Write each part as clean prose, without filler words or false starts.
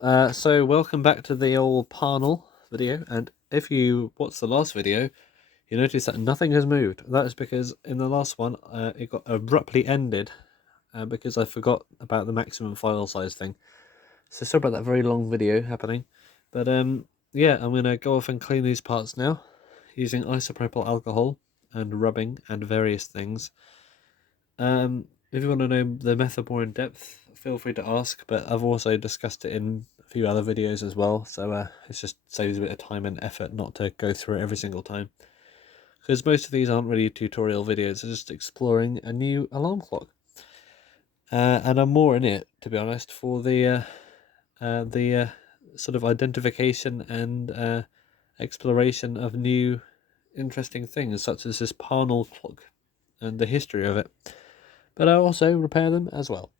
So welcome back to the old Parnall video, and if you watched the last video, you notice that nothing has moved. That is because in the last one, it got abruptly ended because I forgot about the maximum file size thing. So sorry about that very long video happening, but yeah, I'm gonna go off and clean these parts now using isopropyl alcohol and rubbing and various things. If you want to know the method more in depth, feel free to ask, but I've also discussed it in a few other videos as well, so it just saves a bit of time and effort not to go through it every single time. Because most of these aren't really tutorial videos, they're just exploring a new alarm clock. And I'm more in it, to be honest, for the sort of identification and exploration of new interesting things, such as this Parnell clock and the history of it. But I also repair them as well.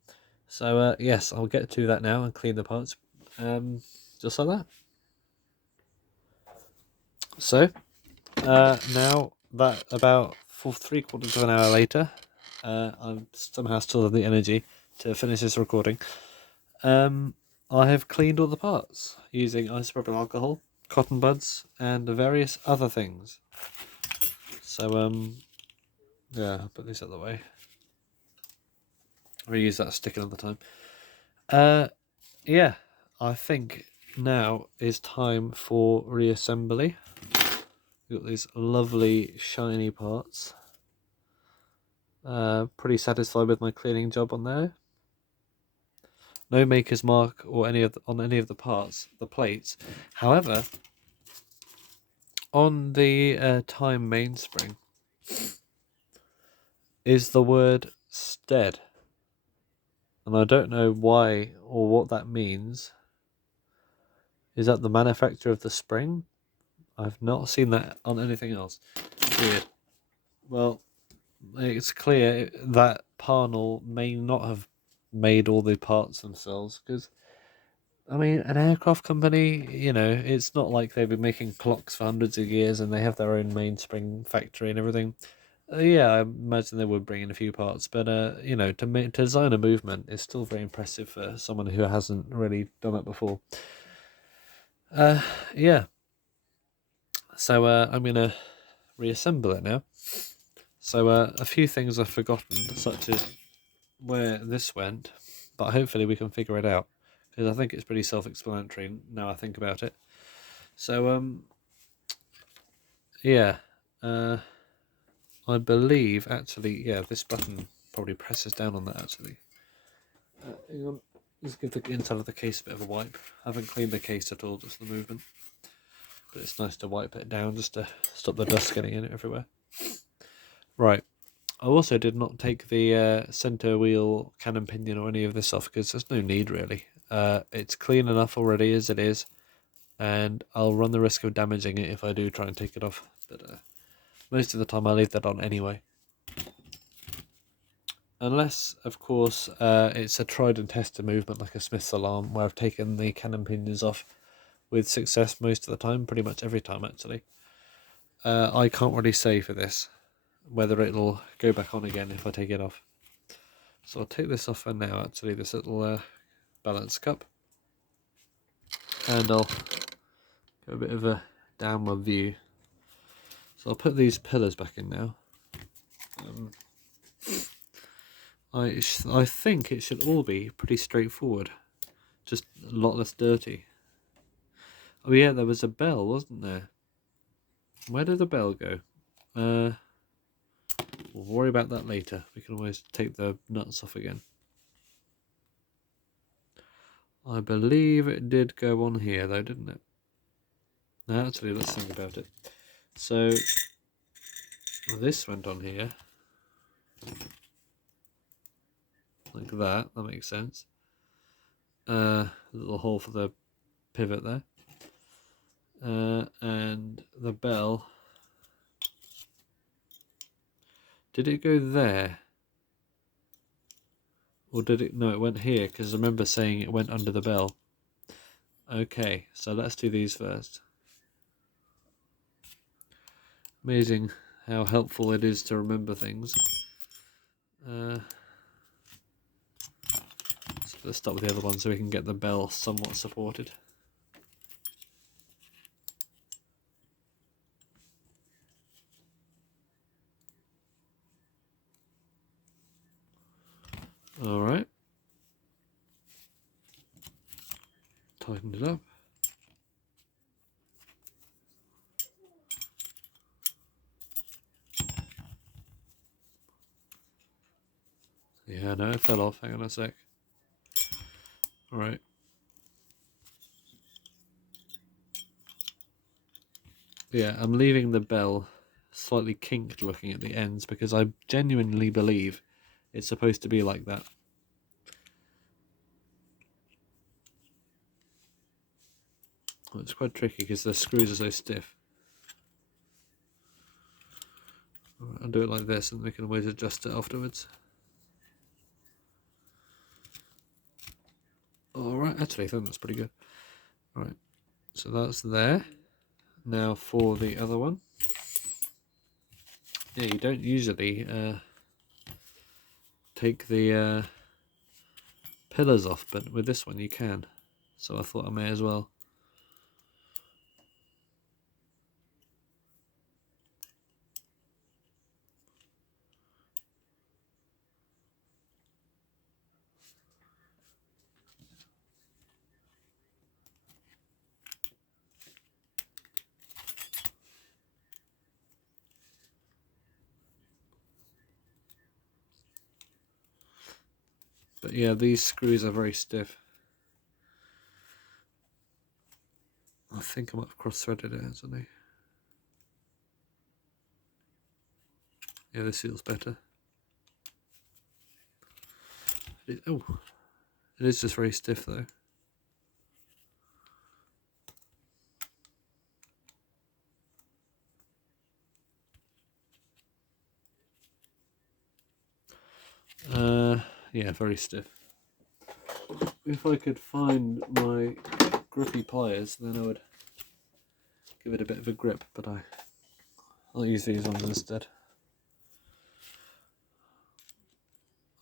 So yes, I'll get to that now and clean the parts, just like that. So now that about for 3/4 of an hour later, I'm somehow still have the energy to finish this recording. I have cleaned all the parts using isopropyl alcohol, cotton buds, and various other things. So yeah, I'll put this out of the way. I'll reuse that stick another time. Yeah, I think now is time for reassembly. We've got these lovely shiny parts. Pretty satisfied with my cleaning job on there. No maker's mark or on any of the parts, the plates. However, on the time mainspring is the word stead, and I don't know why or what that means. Is that the manufacturer of the spring? I've not seen that on anything else. Weird. Well, it's clear that Parnell may not have made all the parts themselves, because I mean, an aircraft company, it's not like they've been making clocks for hundreds of years and they have their own mainspring factory and everything. Yeah, I imagine they would bring in a few parts, but to design a movement is still very impressive for someone who hasn't really done it before. Yeah. So I'm gonna reassemble it now. So a few things I've forgotten, such as where this went, but hopefully we can figure it out, because I think it's pretty self-explanatory now I think about it. So yeah, I believe actually, yeah, this button probably presses down on that actually. Hang on, let's give the inside of the case a bit of a wipe. I haven't cleaned the case at all, just the movement, but it's nice to wipe it down just to stop the dust getting in it everywhere. Right. I also did not take the center wheel cannon pinion or any of this off, because there's no need really. It's clean enough already as it is, and I'll run the risk of damaging it if I do try and take it off. But most of the time I leave that on anyway. Unless, of course, it's a tried and tested movement like a Smith's alarm, where I've taken the cannon pinions off with success most of the time, pretty much every time actually. I can't really say for this whether it'll go back on again if I take it off. So I'll take this off for now, actually, this little balance cup. And I'll go a bit of a downward view. So I'll put these pillars back in now. I think it should all be pretty straightforward, just a lot less dirty. Oh yeah, there was a bell, wasn't there? Where did the bell go? We'll worry about that later. We can always take the nuts off again. I believe it did go on here though, didn't it? No, actually, let's think about it. So this went on here. Like that makes sense. Little hole for the pivot there. And the bell. Did it go there? Or did it? No, it went here, because I remember saying it went under the bell. Okay, so let's do these first. Amazing how helpful it is to remember things. So Let's start with the other one so we can get the bell somewhat supported. Alright. Tighten it up. Yeah, no, it fell off. Hang on a sec. Alright. Yeah, I'm leaving the bell slightly kinked looking at the ends because I genuinely believe it's supposed to be like that. Well, it's quite tricky because the screws are so stiff. Right, I'll do it like this and we can always adjust it afterwards. Alright, actually I think that's pretty good. Alright, so that's there. Now for the other one. Yeah, you don't usually take the pillars off, but with this one you can. So I thought I may as well. But yeah, these screws are very stiff. I think I might have cross-threaded it, hasn't I? Yeah, this feels better. It is just very stiff though. Yeah, very stiff. If I could find my grippy pliers, then I would give it a bit of a grip, but I'll use these ones instead.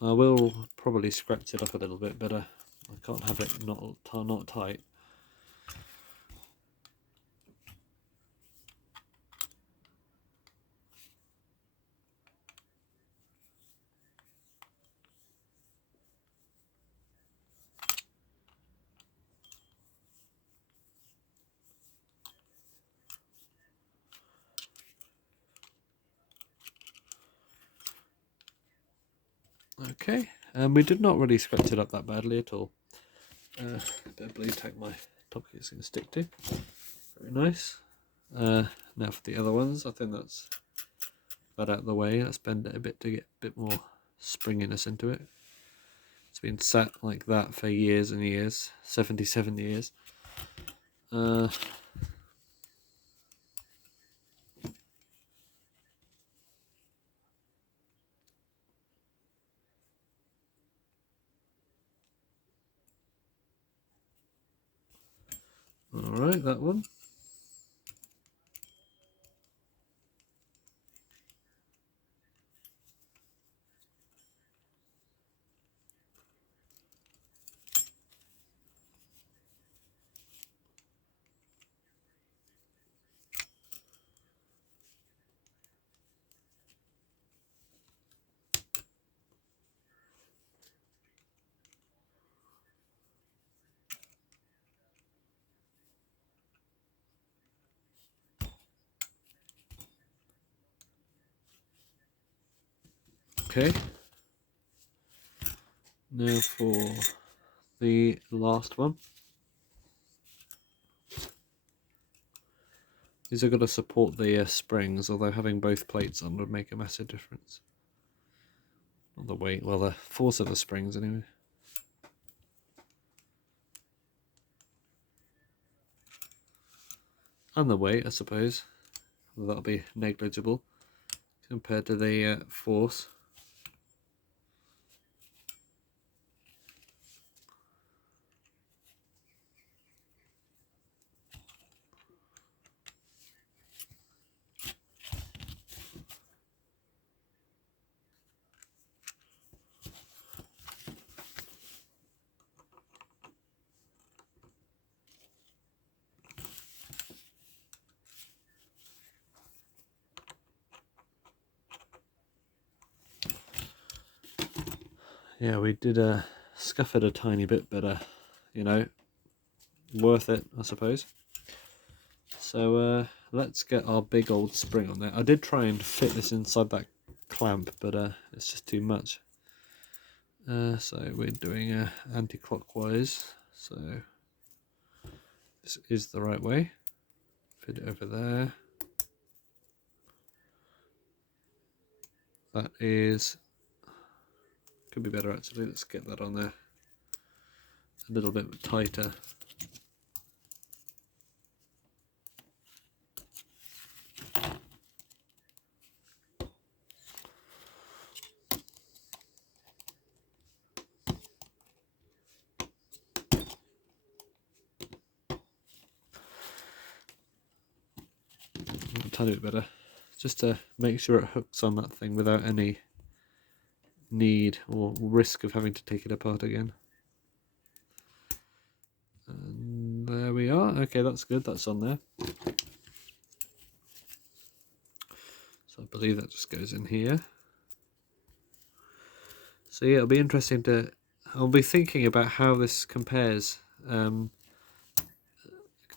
I will probably scratch it up a little bit, but I can't have it not tight. Okay, and we did not really scratch it up that badly at all. A bit of blue tack my top is going to stick to. Very nice. Now for the other ones, I think that's about out of the way. Let's bend it a bit to get a bit more springiness into it. It's been sat like that for years and years, 77 years. Alright, that one. Okay. Now for the last one. These are going to support the springs, although having both plates on would make a massive difference. Not the weight, well, the force of the springs anyway. And the weight, I suppose. That'll be negligible compared to the force. Yeah, we did scuff it a tiny bit, but you know, worth it, I suppose. So let's get our big old spring on there. I did try and fit this inside that clamp, but it's just too much. So we're doing anti-clockwise. So this is the right way. Fit it over there. That is, could be better actually. Let's get that on there a little bit tighter. A tiny bit better, just to make sure it hooks on that thing without any need or risk of having to take it apart again. And there we are. Okay, that's good. That's on there. So I believe that just goes in here. So yeah, it'll be interesting to. I'll be thinking about how this compares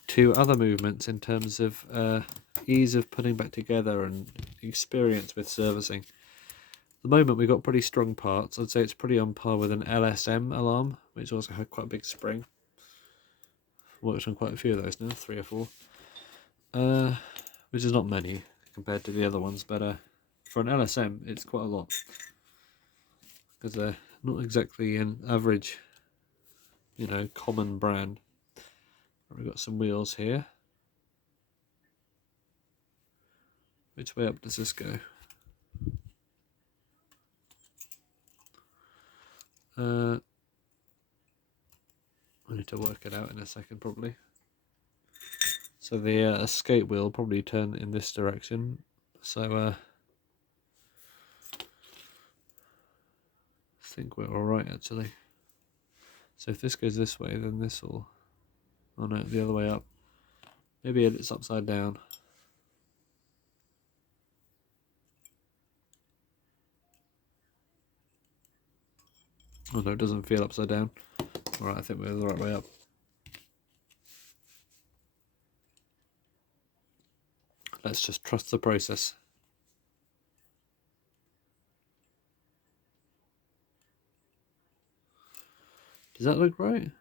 to other movements in terms of ease of putting back together and experience with servicing. At the moment we've got pretty strong parts. I'd say it's pretty on par with an LSM alarm, which also had quite a big spring. Worked on quite a few of those now, 3 or 4. Which is not many compared to the other ones, but for an LSM it's quite a lot. Because they're not exactly an average, you know, common brand. We've got some wheels here. Which way up does this go? I need to work it out in a second probably. So the escape wheel will probably turn in this direction. So I think we're alright actually. So if this goes this way, then this will... Oh no, the other way up. Maybe it's upside down. Oh no, it doesn't feel upside down. Alright, I think we're the right way up. Let's just trust the process. Does that look right?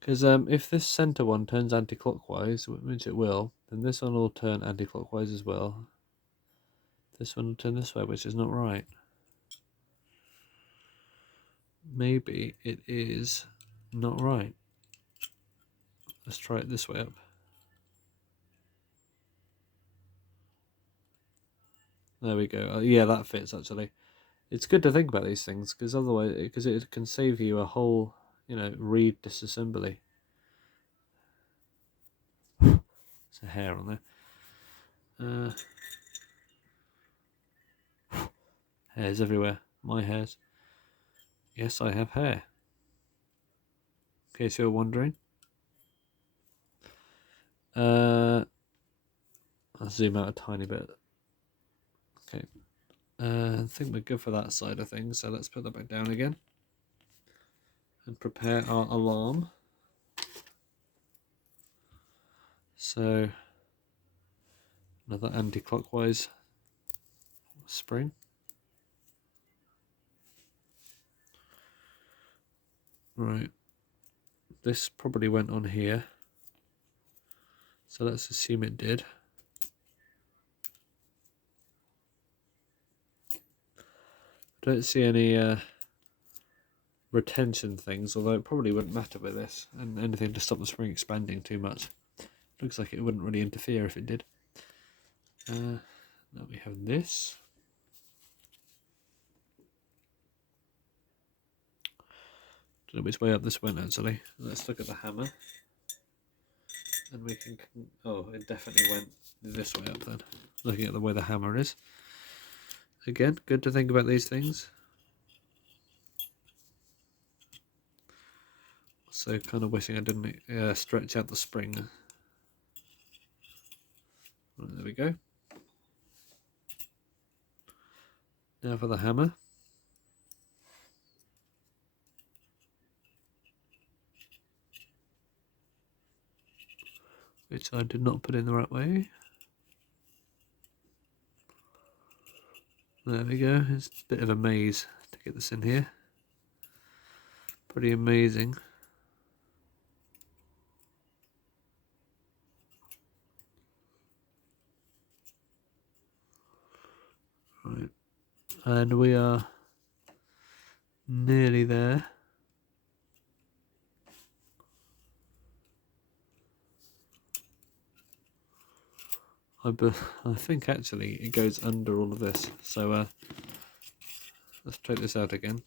Because if this centre one turns anti-clockwise, which it will, then this one will turn anti-clockwise as well. This one will turn this way, which is not right. Maybe it is not right. Let's try it this way up. There we go. Yeah, that fits actually. It's good to think about these things because otherwise, because it can save you a whole, you know, reed disassembly. There's a hair on there. Hairs everywhere. My hairs. Yes, I have hair. In case you're wondering. I'll zoom out a tiny bit. Okay. I think we're good for that side of things, so let's put that back down again. And prepare our alarm. So, another anti-clockwise spring. Right. This probably went on here. So let's assume it did. Don't see any retention things, although it probably wouldn't matter with this, and anything to stop the spring expanding too much. Looks like it wouldn't really interfere if it did. Now we have this. Don't know which way up this went actually. Let's look at the hammer. And we can... Oh, it definitely went this way up then. Looking at the way the hammer is. Again, good to think about these things. So kind of wishing I didn't stretch out the spring. Right, there we go. Now for the hammer. which I did not put in the right way. There we go. It's a bit of a maze to get this in here. Pretty amazing. Right, and we are nearly there. I think actually it goes under all of this. So let's check this out again.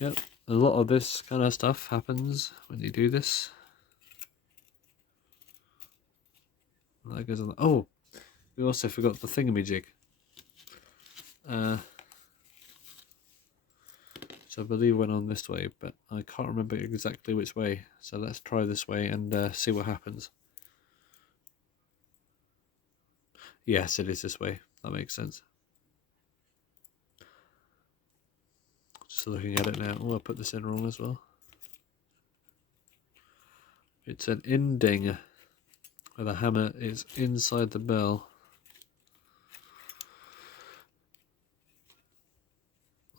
Yep, a lot of this kind of stuff happens when you do this. That goes on. Oh, we also forgot the thingamajig. So I believe went on this way, but I can't remember exactly which way. So let's try this way and see what happens. Yes, it is this way. That makes sense. Just looking at it now. Oh, I put this in wrong as well. It's an inding where the hammer is inside the bell.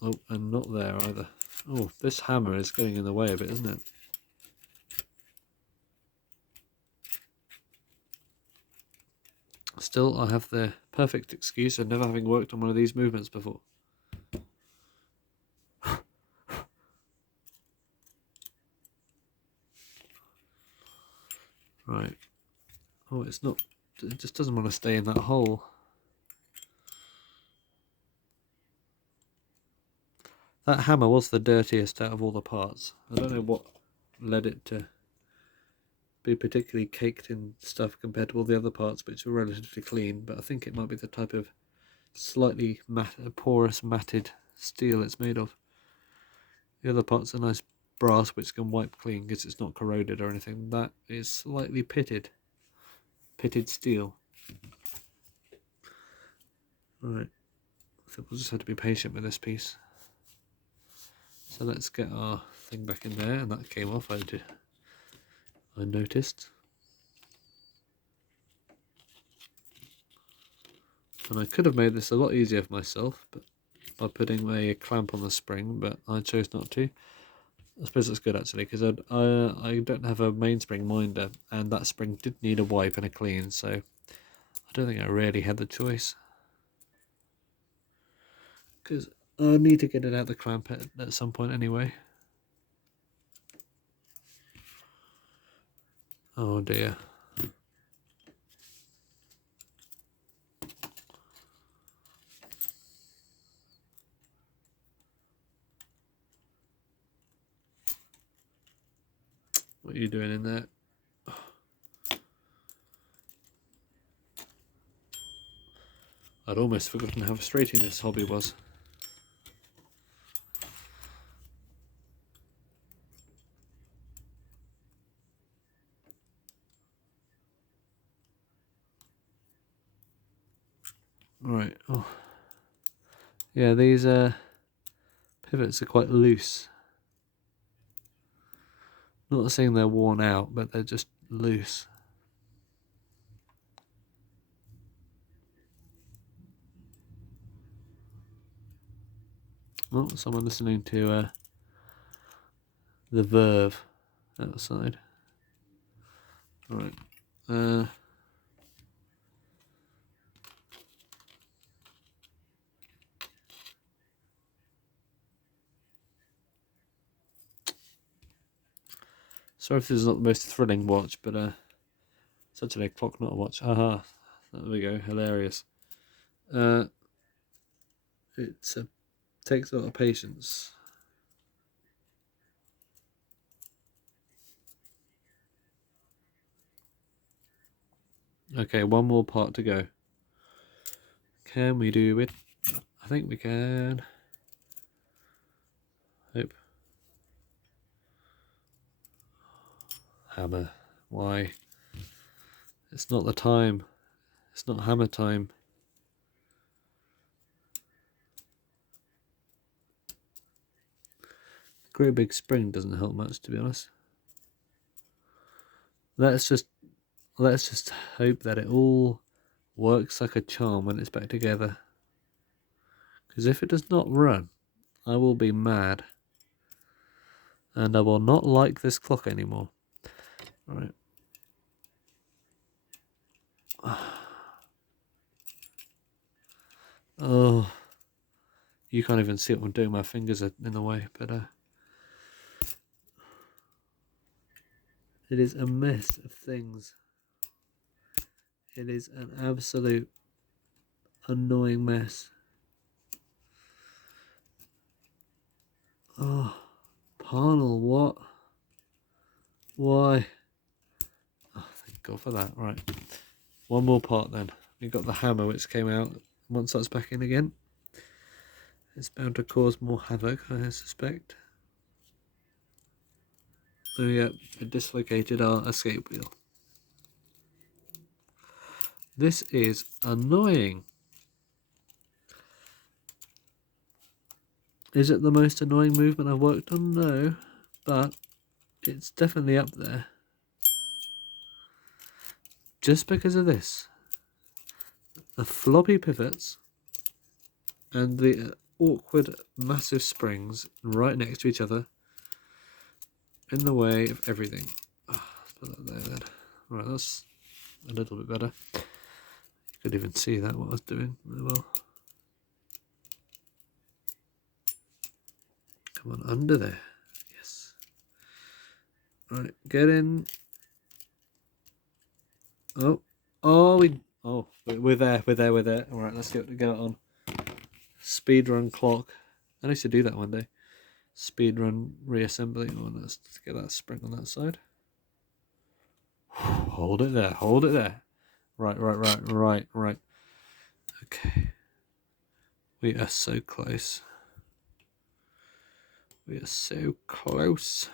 Oh, and not there either. Oh, this hammer is getting in the way a bit, isn't it? Still, I have the perfect excuse of never having worked on one of these movements before. Right. Oh, it's not... It just doesn't want to stay in that hole. That hammer was the dirtiest out of all the parts. I don't know what led it to be particularly caked in stuff compared to all the other parts, which were relatively clean, but I think it might be the type of slightly porous matted steel it's made of. The other parts are nice brass which can wipe clean because it's not corroded or anything. That is slightly pitted steel. Right, so we'll just have to be patient with this piece. So let's get our thing back in there, and that came off. I noticed. And I could have made this a lot easier for myself, but by putting a clamp on the spring, but I chose not to. I suppose that's good actually, because I don't have a mainspring minder, and that spring did need a wipe and a clean, so I don't think I really had the choice. Because I need to get it out the clamp at some point anyway. Oh dear. What are you doing in there? I'd almost forgotten how frustrating this hobby was. Right. Oh. Yeah, these pivots are quite loose. Not saying they're worn out, but they're just loose. Oh, someone listening to the Verve outside. Right. Sorry if this is not the most thrilling watch, but it's actually a clock, not a watch. Haha. There we go. Hilarious. It takes a lot of patience. Okay, one more part to go. Can we do it? I think we can. Hope. Hammer. Why? It's not the time. It's not hammer time. Great big spring doesn't help much, to be honest. Let's just... let's just hope that it all works like a charm when it's back together. Because if it does not run, I will be mad. And I will not like this clock anymore. Right. Oh, you can't even see what I'm doing. My fingers are in the way, but it is a mess of things. It is an absolute annoying mess. Oh, Parnall, what? Why? Oh, thank God for that. Right. One more part then. We got the hammer which came out. Once that's back in again, it's bound to cause more havoc, I suspect. Oh yeah, it dislocated our escape wheel. This is annoying. Is it the most annoying movement I've worked on? No, but it's definitely up there. Just because of this. The floppy pivots and the awkward massive springs right next to each other in the way of everything. Oh, let's put that there then. Right, that's a little bit better. You could even see that, what I was doing. Well, come on, under there. Yes. Right, get in. Oh, we're there. All right, let's get it on. Speedrun clock. I need to do that one day. Speedrun reassembly. Oh, let's get that spring on that side. Hold it there. Hold it there. Right. Okay. We are so close. We are so close.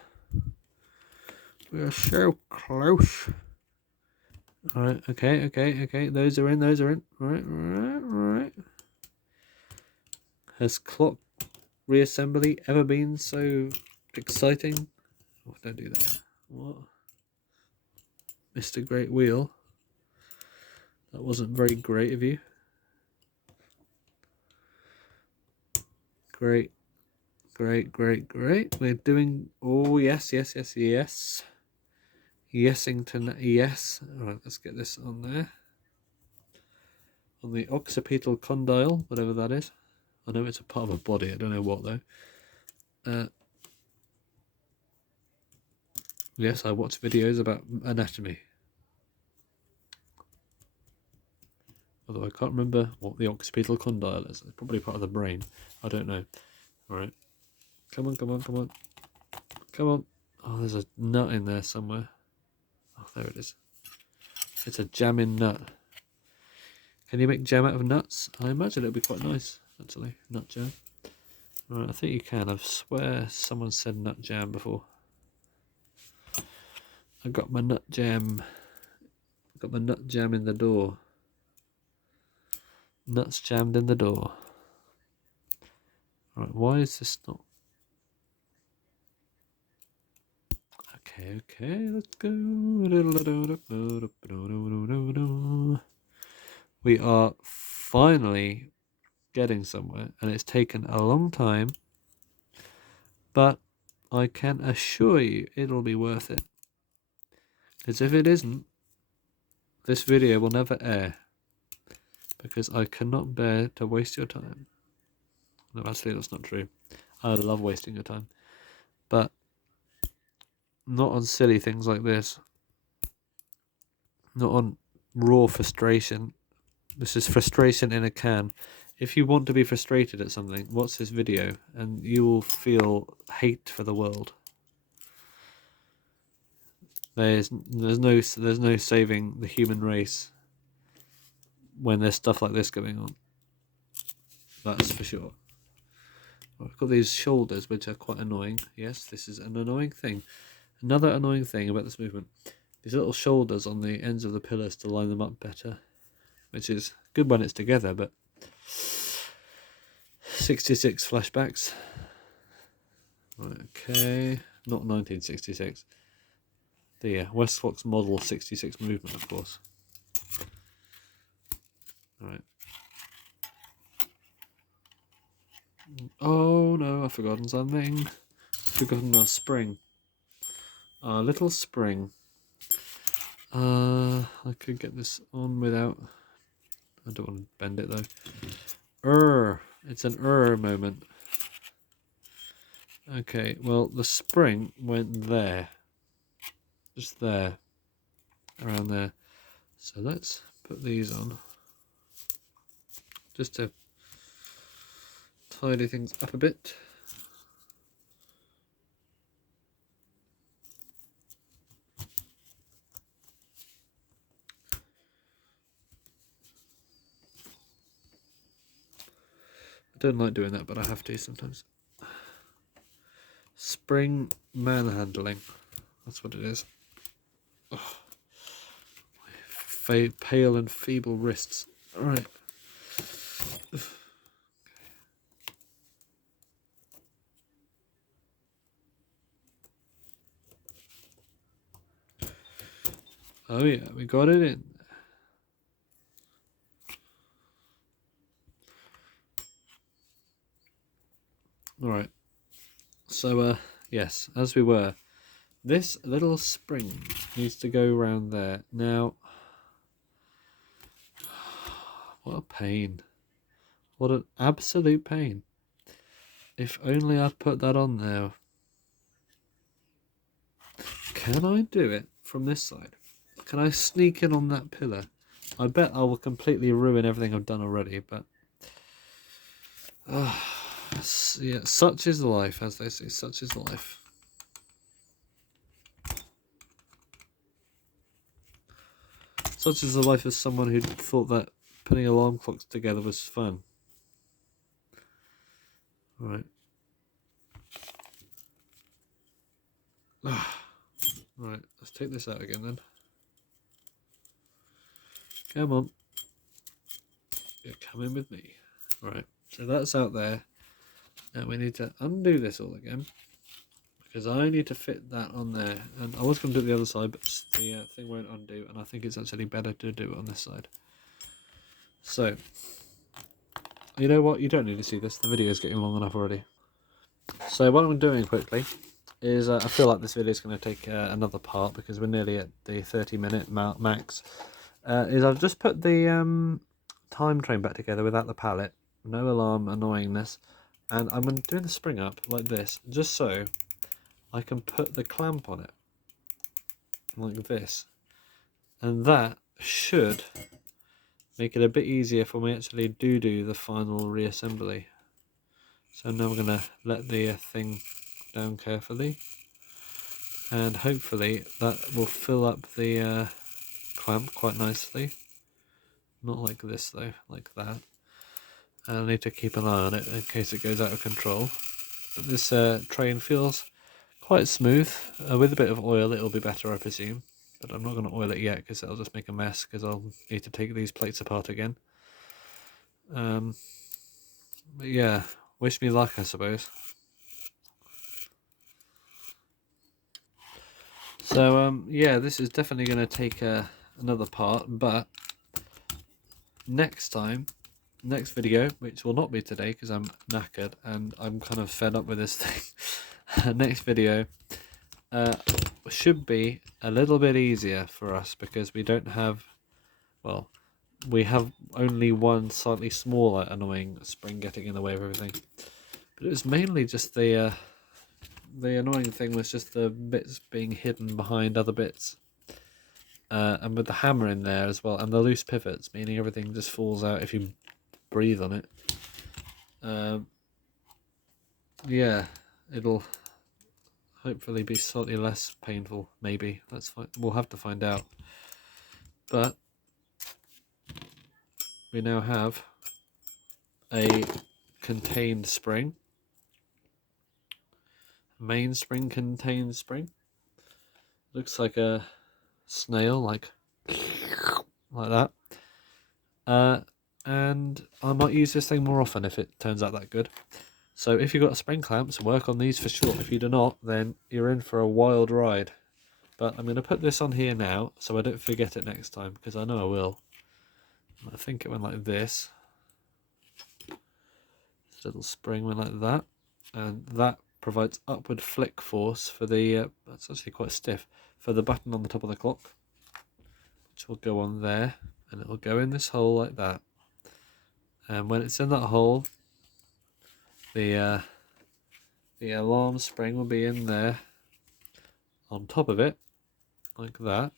We are so close. Alright, okay. Those are in. Right. Has clock reassembly ever been so exciting? Oh, don't do that. What? Mr. Great Wheel. That wasn't very great of you. Great. We're doing... Oh, yes. Yesington, yes. Alright, let's get this on there. On the occipital condyle, whatever that is. I know it's a part of a body, I don't know what though. Yes, I watch videos about anatomy. Although I can't remember what the occipital condyle is. It's probably part of the brain. I don't know. Alright. Come on. Oh, there's a nut in there somewhere. Oh, there it is. It's a jamming nut. Can you make jam out of nuts? I imagine it would be quite nice, actually. Nut jam. Right, I think you can. I swear someone said nut jam before. I got my nut jam. Got my nut jam in the door. Nuts jammed in the door. Right, why is this not... Okay, let's go. We are finally getting somewhere, and it's taken a long time, but I can assure you it'll be worth it. Because if it isn't, this video will never air, because I cannot bear to waste your time. No, actually that's not true. I love wasting your time, but not on silly things like this. Not on raw frustration. This is frustration in a can. If you want to be frustrated at something, watch this video and you will feel hate for the world. There's no saving the human race when there's stuff like this going on. That's for sure. I've got these shoulders which are quite annoying. Yes, this is an annoying thing. Another annoying thing about this movement. These little shoulders on the ends of the pillars to line them up better. Which is good when it's together, but 66 flashbacks. Okay, not 1966. The Westfox Model 66 movement, of course. Alright. Oh no, I've forgotten something. I've forgotten our spring. Our little spring. I could get this on without... I don't want to bend it though. It's an moment. Okay, well the spring went there. Just there. Around there. So let's put these on. Just to tidy things up a bit. I don't like doing that, but I have to sometimes. Spring manhandling. That's what it is. Oh, my pale and feeble wrists. Alright. Oh yeah, we got it in. Alright. So, yes, as we were, this little spring needs to go around there. Now, what a pain. What an absolute pain. If only I'd put that on there. Can I do it from this side? Can I sneak in on that pillar? I bet I will completely ruin everything I've done already, but... yeah, such is life, as they say. Such is life. Such is the life of someone who thought that putting alarm clocks together was fun. Right. Right, let's take this out again then. Come on. You're coming with me. Right, so that's out there. Now we need to undo this all again, because I need to fit that on there. And I was going to do it the other side, but the thing won't undo, and I think it's actually better to do it on this side. So, you know what? You don't need to see this. The video is getting long enough already. So what I'm doing quickly is, I feel like this video is going to take another part, because we're nearly at the 30-minute max, is I've just put the time train back together without the pallet. No alarm annoyingness. And I'm going to do the spring up like this, just so I can put the clamp on it, like this. And that should make it a bit easier for me actually do the final reassembly. So now we're going to let the thing down carefully. And hopefully that will fill up the clamp quite nicely. Not like this though, like that. And I need to keep an eye on it in case it goes out of control. But this train feels quite smooth. With a bit of oil it'll be better, I presume. But I'm not going to oil it yet because it'll just make a mess, because I'll need to take these plates apart again. But yeah, wish me luck, I suppose. So yeah, this is definitely going to take another part, but next video, which will not be today because I'm knackered and I'm kind of fed up with this thing. Next video should be a little bit easier for us, because we don't have, well, we have only one slightly smaller annoying spring getting in the way of everything. But it was mainly just the annoying thing was just the bits being hidden behind other bits. And with the hammer in there as well, and the loose pivots, meaning everything just falls out if you breathe on it. Yeah, it'll hopefully be slightly less painful, maybe. We'll have to find out. But we now have a contained spring. Main spring, contained spring. Looks like a snail, like that. And I might use this thing more often if it turns out that good. So if you've got spring clamps, work on these for sure. If you do not, then you're in for a wild ride. But I'm going to put this on here now so I don't forget it next time, because I know I will. I think it went like this. This little spring went like that, and that provides upward flick force for the, that's actually quite stiff, for the button on the top of the clock, which will go on there, and it will go in this hole like that. And when it's in that hole, the alarm spring will be in there on top of it, like that,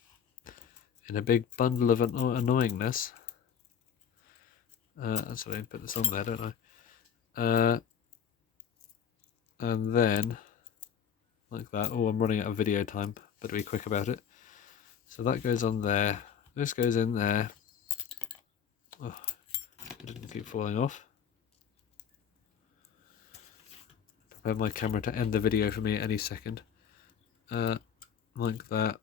in a big bundle of annoyingness. That's what I put this on there, don't I? And then, like that. Oh, I'm running out of video time. Better be quick about it. So that goes on there. This goes in there. Oh, it didn't keep falling off. Prepare my camera to end the video for me at any second. Like that.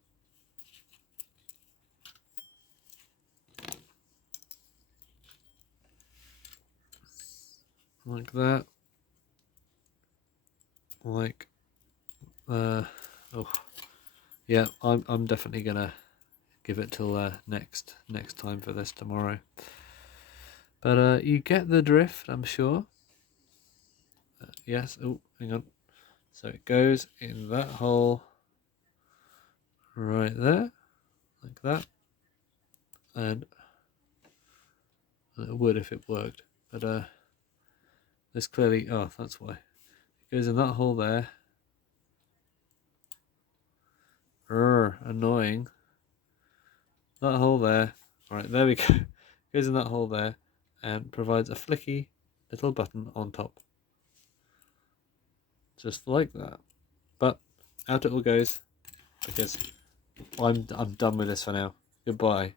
Like that. Like, oh, yeah. I'm definitely gonna give it till next time for this tomorrow. But you get the drift, I'm sure. Yes. Oh, hang on. So it goes in that hole right there, like that, and it would if it worked, but there's clearly, oh, that's why. It goes in that hole there. Annoying. That hole there. Alright, there we go. Goes in that hole there and provides a flicky little button on top. Just like that. But out it all goes, because I'm done with this for now. Goodbye.